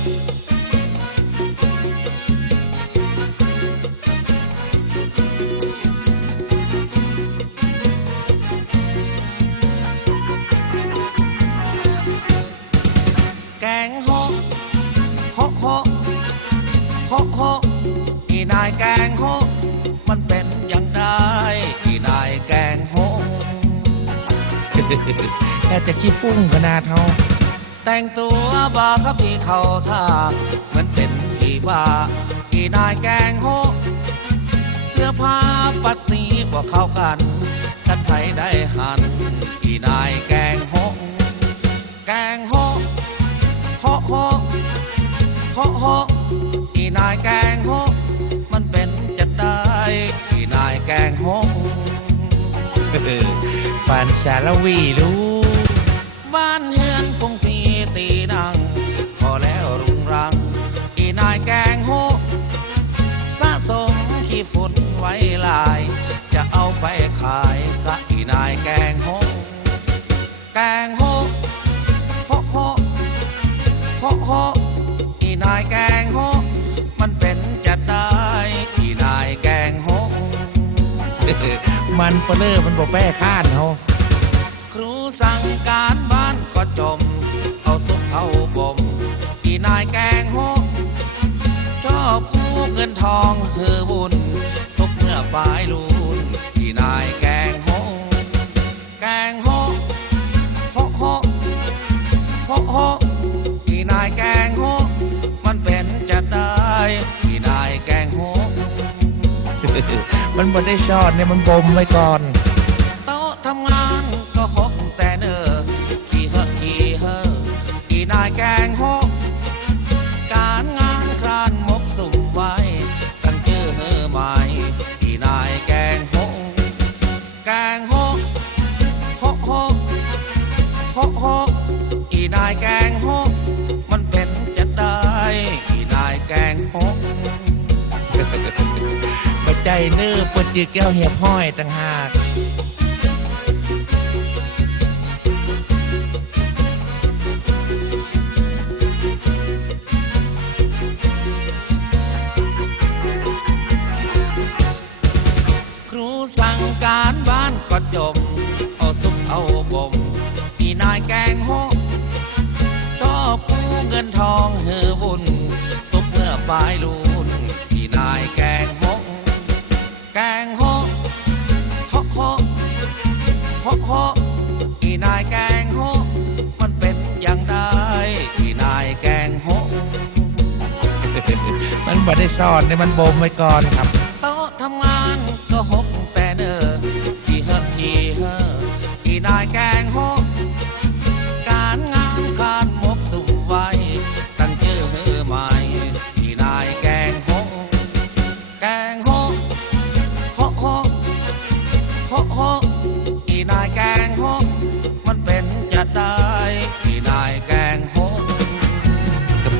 แกงโฮโฮโฮโฮโฮอีนายแกงโฮมันเป็นอย่างไดอีนายแกงโฮแค่จะขี้ฟุ้งขนาดเฮา แต่งตัวบากับพี่เขาท่าเหมันเป็นพี่บ้าอีนายแกงโฮเสื้อผ้าปัดสีบ่เข้ากันกันไผได้หันอีนายแกงโฮแกงโฮโฮโฮโฮโฮอีนายแกงโฮมันเป็นจะได้อีนายแกงโฮปานสารวีรู้ ว้ลาย จะเอาไปขายกะอีนายแกงโฮแกงโฮโฮโฮโฮโฮอีนายแกงโฮมันเป็นจะได้อีนายแกงโฮมันเปลือมันบ่แป้ข้านเฮาครูสั่งการบ้านก็จม เอาซุปเอาบ่มอีนายแกงโฮชอบคู่เงินทองเธอบุ ญทุกเมื่อปลายลูนอีนายแกงโฮแกงโฮโฮโฮโฮโฮอีนายแกงโฮมันเป็นจะได้อีนายแกงโฮมันบ่ได้ชอดเนี่ยมันบ่มไว้ก่อน อีนายแกงหกมันเป็นจะได้อีนายแกงโฮปัจจัยเนื้อปวดจืดแก้วเหียบห้อยต่างหาก ทองเฮอบุญตุกเมื่อปลายลูนอีนายแกงโฮแกงฮโฮโฮโฮโฮอีนายแกงโฮมันเป็นอย่างไดอีนายแกงโฮมันบ่ได้ซ่อนเนี่ยมันบ่มไว้ก่อนครับโต๊ะทำงานก็หกแต่เนอที่เฮอะที่เฮออีนายแก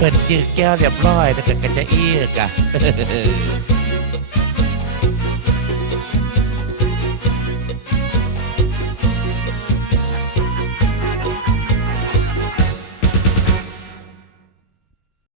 เปิดจืดแก้วเรียบร้อยแล้วก็กระจะเอี้ยกะ